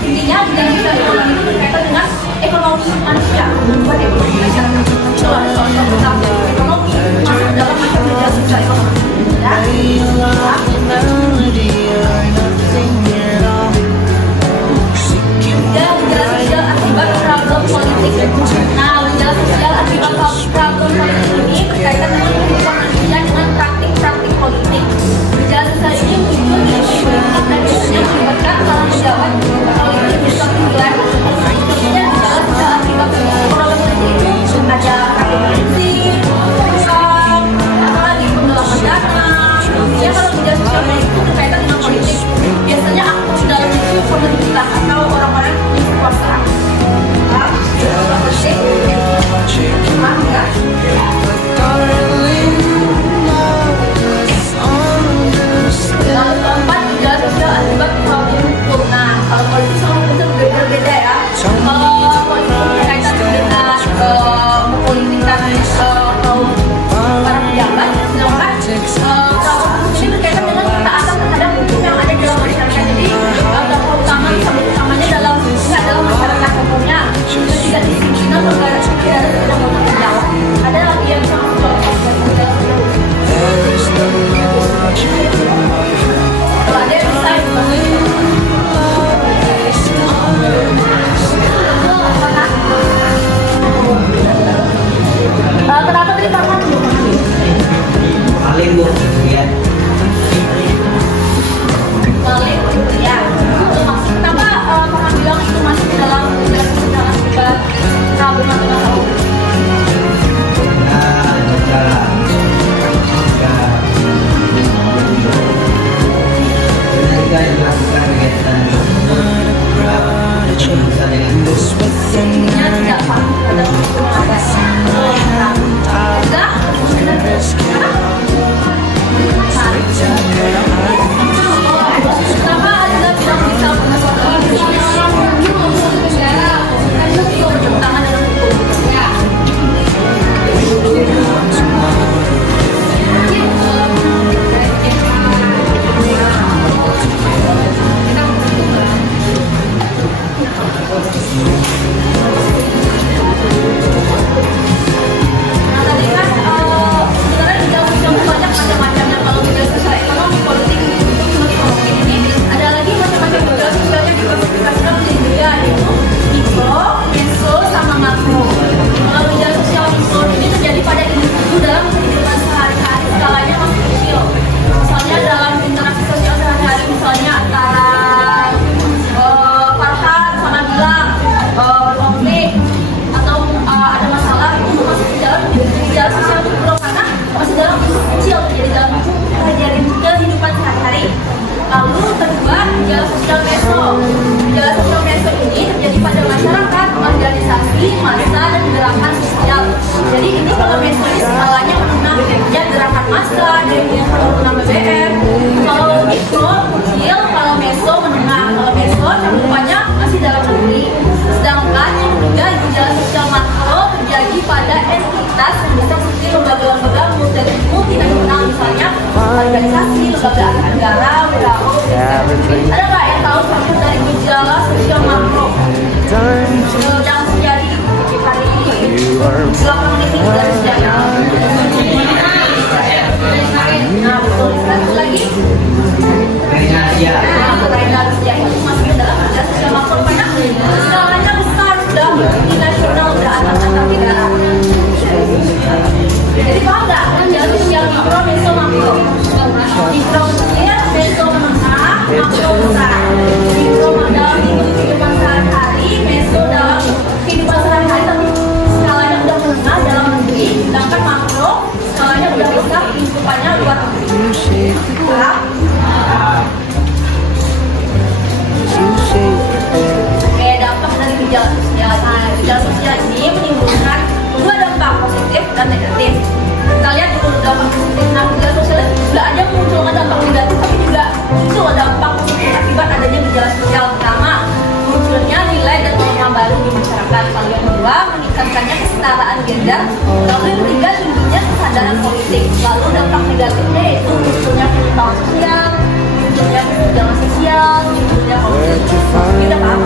intinya gejala sosial ekonomi itu berkaitan dengan ekonomi manusia, bukan ekonomi masyarakat. Itu ada soal tentang ekonomi masuk dalam macam gejala sosial ekonomi. Ya. Dan gejala sosial akibat problem politik. Nah, gejala sosial akibat problem politik ini berkaitan dengan kehidupan manusia dengan praktik-praktik politik. Gejala sosial ini muncul di politik dan biasanya melibatkan para pejabat politik di suatu wilayah. Contohnya gejala sosial akibat problem politik itu ada korupsi, atau lagi penggelapan dana. Ya, kalau gejala sosial itu berkaitan dengan politik, biasanya aktor dalam itu pemerintah atau orang-orang di kekuasaan. Lalu keempat, gejala sosial akibat problem hukum. Nah, kalau politik sama hukum itu berbeda ya. Kalau politik berkaitan dengan mempolitikan atau para pejabat, sedangkan kalau hukum ini berkaitan dengan ketaatan terhadap hukum yang ada dalam masyarakat. Jadi tokoh utama utamanya dalam masyarakat umumnya itu tidak disiplin atau tidak ada tanggung jawab. Ada lagi yang sama contoh dari gejala sosial hukum. Kalau ada yang bisa kenapa tadi Pak Mat? Paling bu, ya. Paling, ya. Itu masuk. Kenapa Pak bilang itu masuk dalam gejala akibat problem atau masalah hukum? Lalu kedua, gejala sosial meso. Gejala sosial meso ini terjadi pada masyarakat, organisasi, massa, dan gerakan sosial. Jadi ini kalau meso ini skalanya menengah, ya gerakan massa, dari yang penurunan BBM. Kalau mikro kecil, kalau meso menengah. Kalau meso cakupannya masih dalam negeri. Sedangkan yang ketiga, gejala sosial makro terjadi pada entitas yang besar seperti lembaga-lembaga multinasional, misalnya organisasi, lembaga negara, WHO. Ada nggak yang tahu contoh dari gejala sosial makro yang terjadi di hari belakangan ini gejala sosial? Nah, betul. Satu lagi. Ukraina itu masuk ke dalam gejala sosial makro karena skalanya besar, sudah multinasional, sudah antar negara. Jadi paham nggak gejala sosial mikro, meso, makro? Mikro kecil, meso menengah, makro besar. Mikro dalam kehidupan sehari-hari, meso dalam kehidupan sehari-hari, tapi skalanya udah menengah dalam negeri. Sedangkan makro skalanya udah besar, lingkupannya luar negeri. Oke, dampak dari gejala sosial. Nah, gejala sosial ini menimbulkan dua dampak positif dan negatif. Kita lihat dulu dampak positif. Nah, gejala sosial juga ada munculnya dampak negatif, tapi juga muncul dampak positif akibat adanya gejala sosial. Pertama, munculnya nilai dan norma baru di masyarakat. Lalu yang kedua, meningkatkannya kesetaraan gender. Lalu yang ketiga, tumbuhnya kesadaran politik. Lalu dampak negatifnya yaitu munculnya ketimpangan sosial, munculnya kesenjangan sosial, munculnya konflik. Kita paham?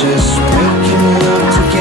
Just waking up together.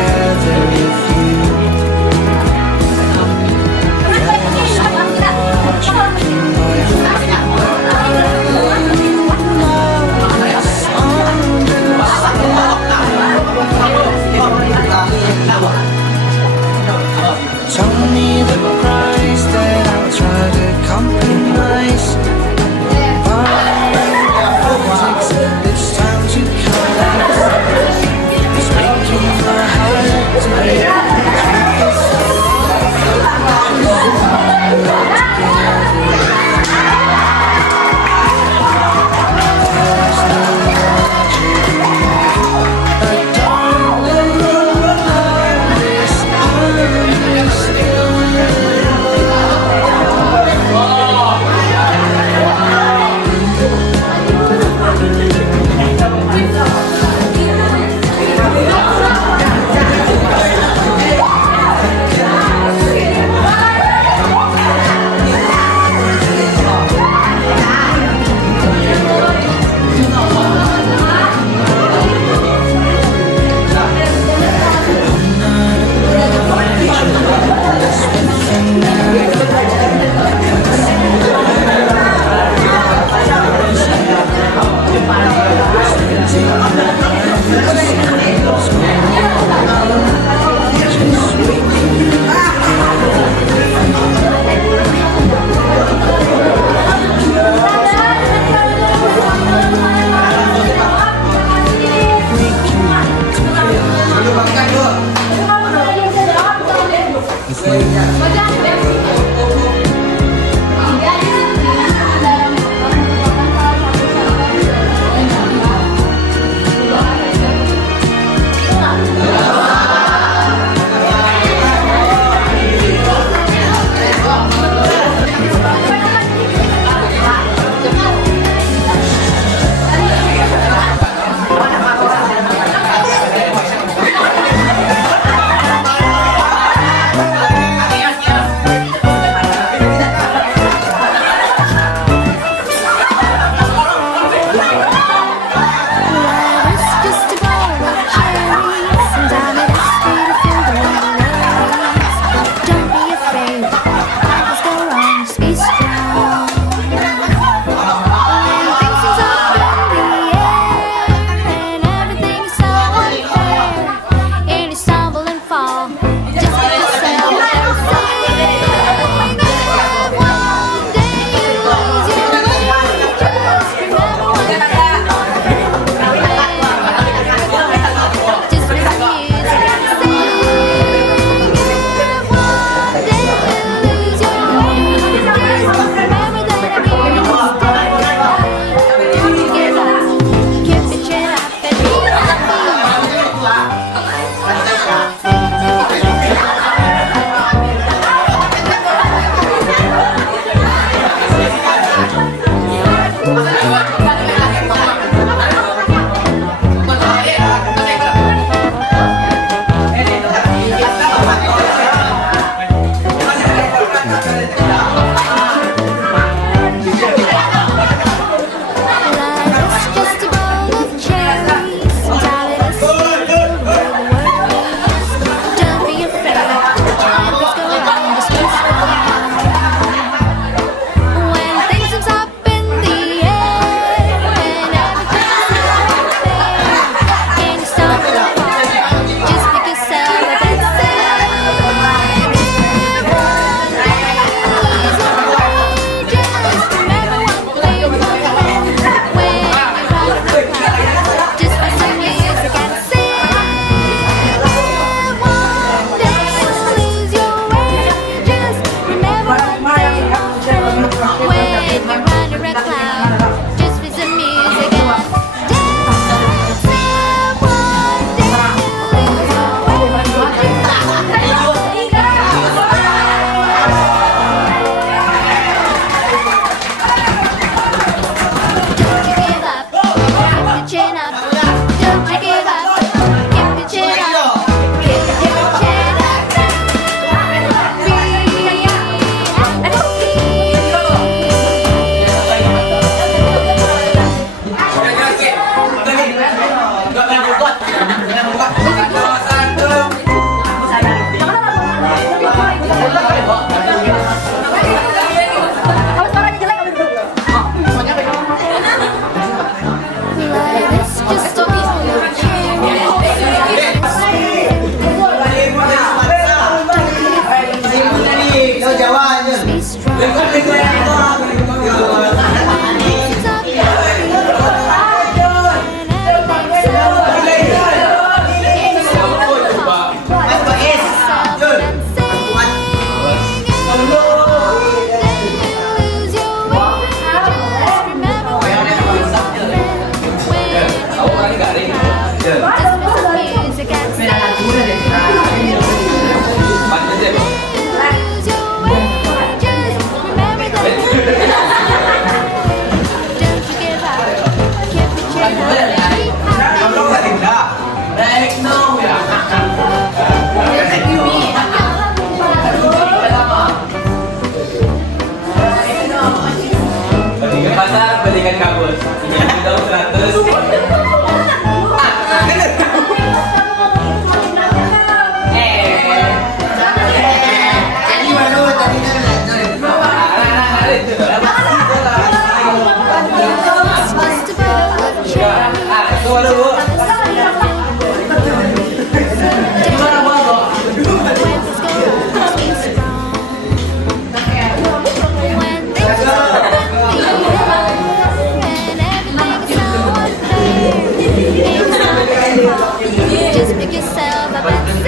Balikan kabel. Ini tahu 100. Just pick yourself up and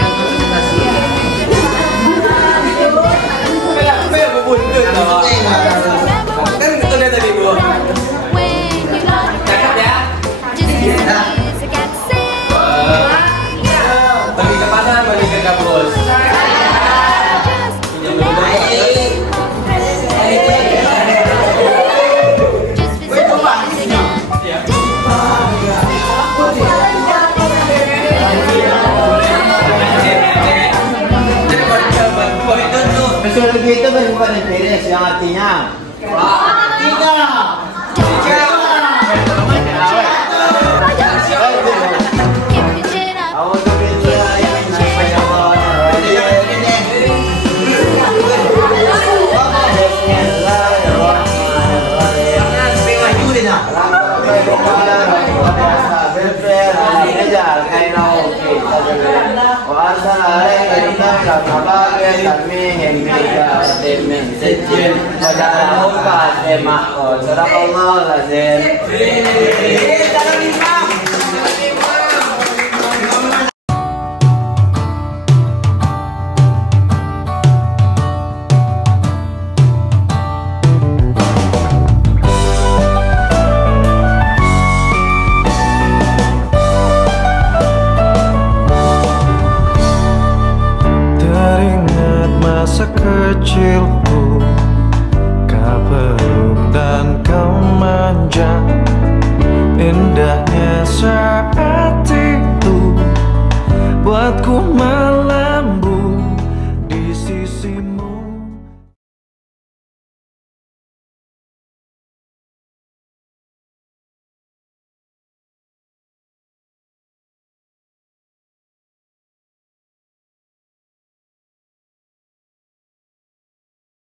Meteorologi itu bukan empiris yang artinya my